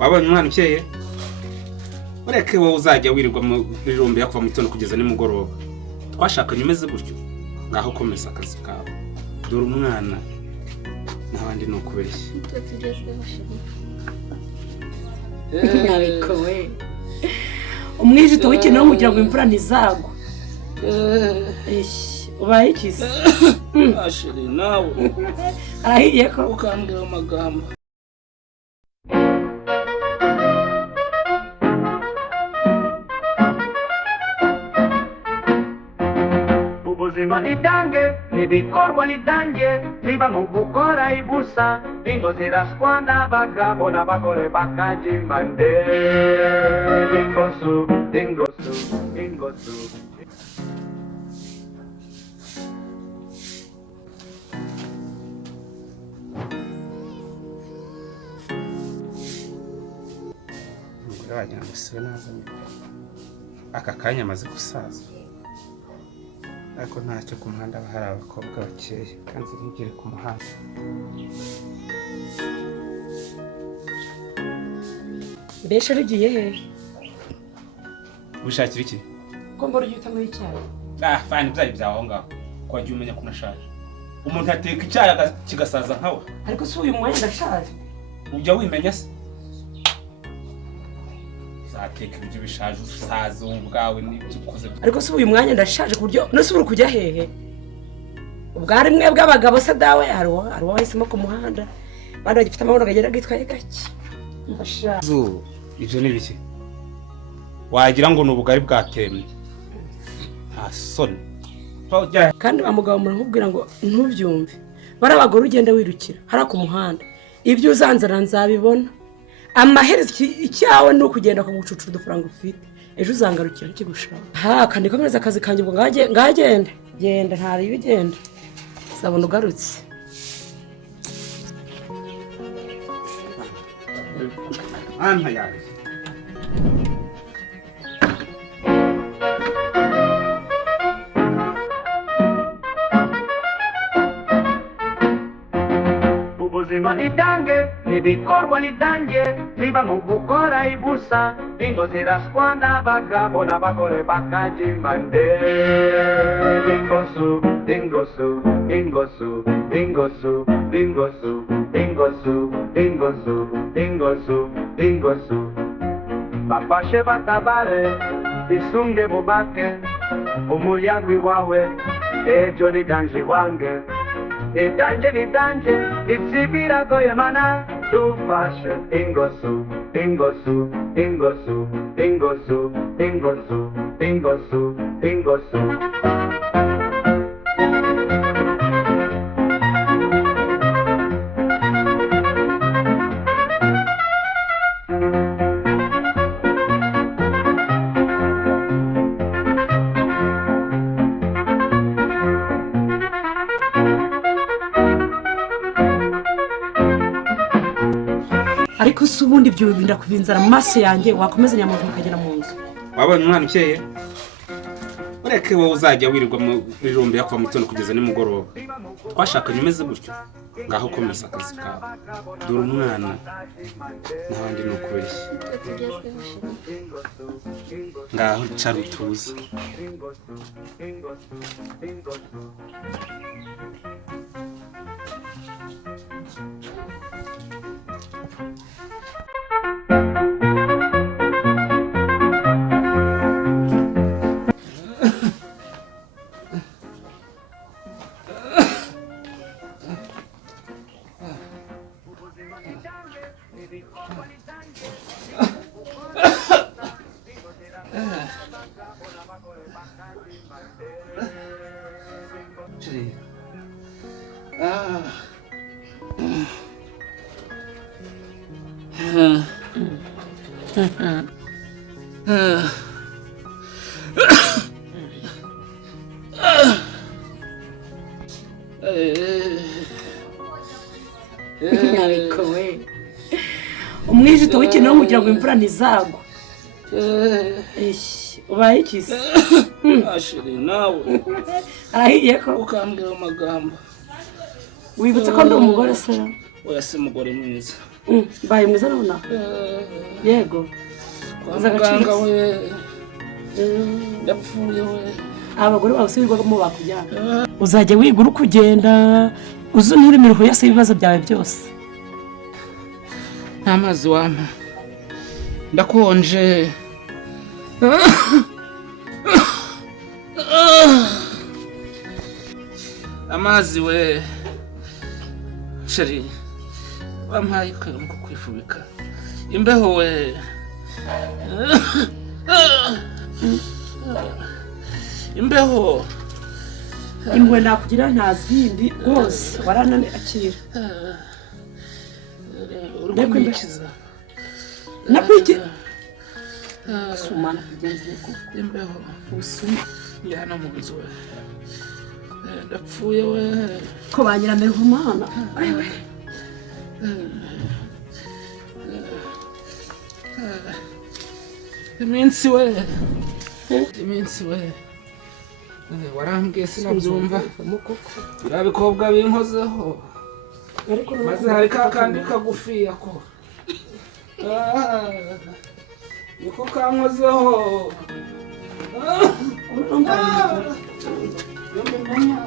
wabonye umwana ukeye ureke wowe uzajya wirirwa muri rombe yakuva mu gitondo kugeza nimugoroba twashakanye umeze gutyo ngaho komeza akazi kawe dore umwana n'abandi ni ukubeshya ariko we umwijito w'ikintu wo kugira ngo imvura ntizagwa ubaye ikize ashiri nawe arahiye ko ukambwira amagambo ubuzima nitange n'ibikorwa nitange niba mu gukora ibusa ingo ziraswana abagabo n'abagore bakajima ingosu wagira ngo siwe nazanye aka kanya amaze gusaza ariko ntacyo ku muhanda haba hari abakobwa bakeye kandi ntugere ku muhanda mbese rugiye hehe wishakira iki ko mbona ugiye utanyweye icyayi fani byari byawe aho ngaho ko wagiye umenya ko unashaje umuntu ateka icyayi kigasaza nkawe ariko si uyu mwanya ndashaje ujya wimenya se ateka ibyo bishaje usaza ubwawe n'ibyo ukoze ariko si uyu mwanya ndashaje ku buryo nusubira kujya hehe ubwari mwe bw'abagabo se dawe hari wahisemo ku muhanda bandi bagifite amahoro agenda gitwaye gake ndashaje ibyo ni biki wagira ngo ni ubugari bwatemye nta soni kandi wa mugabo muramubwira ngo ntubyumve bari abagore ugenda wirukira hariya ku muhanda ibyo uzanzara nzabibona amaherezo icyawe ni ukugenda kugucucura udufaranga ufite ejo uzangarukira kigushaka kandi komeza akazi kanjye ngo ngagende genda ntari ibigenda sabona ugarutse ana yawe ubuzima nitange n'ibikorwa nitange niba mu gukora ibusa ingo ziraswana abagabo n'abagore bakajima ingosu bafashe batabare bisunge bubake umuryango iwawe ejo ni danje wange idanje itsibiragoye mana dufashe ingosu ariko si ubundi ibyo bibinda kubinzara mu maso yanjye wakomeza nyamuzima ukagera mu nzu wabonye umwana ukeye ureke wowe uzajya wirirwa muri rombe yakuva mu gitondo kugeza nimugoroba twashakanye umeze gutyo ngaho komeza akazi kawe dore umwana n'abandi ni ukubeshya ngaho cara utuze ariko we umwijito w'ikintu wo kugira ngo imvura ntizagwa ubaye ikize ashiri nawe arahiye ko ukambwira amagambo wibutse ko ndi umugore se oya si umugore mwiza mbaye mwiza none yego kwa muganga we yapfuye we abagore bawe se bigwamo bakujyana uzajya wiga uri kugenda uzi nturimiruho yose ibibazo byawe byose nta mazi wampa ndakonje amazi we sheri wampaye akantu ko kwifubika imbeho we imbeho ingwe nakugira nta zindi rwose waranane akira urukunikiza nakwiki sumana kugenza ko imbeho usuma njyana mu nzu we ndapfuye we ko banyirambere umwana ayiwe iminsi we iminsi we warambwiye sinabyumva biriya bikobwa binkozeho maze hari ka kandi kagufiya ko niko kankozeho iyo mbimenya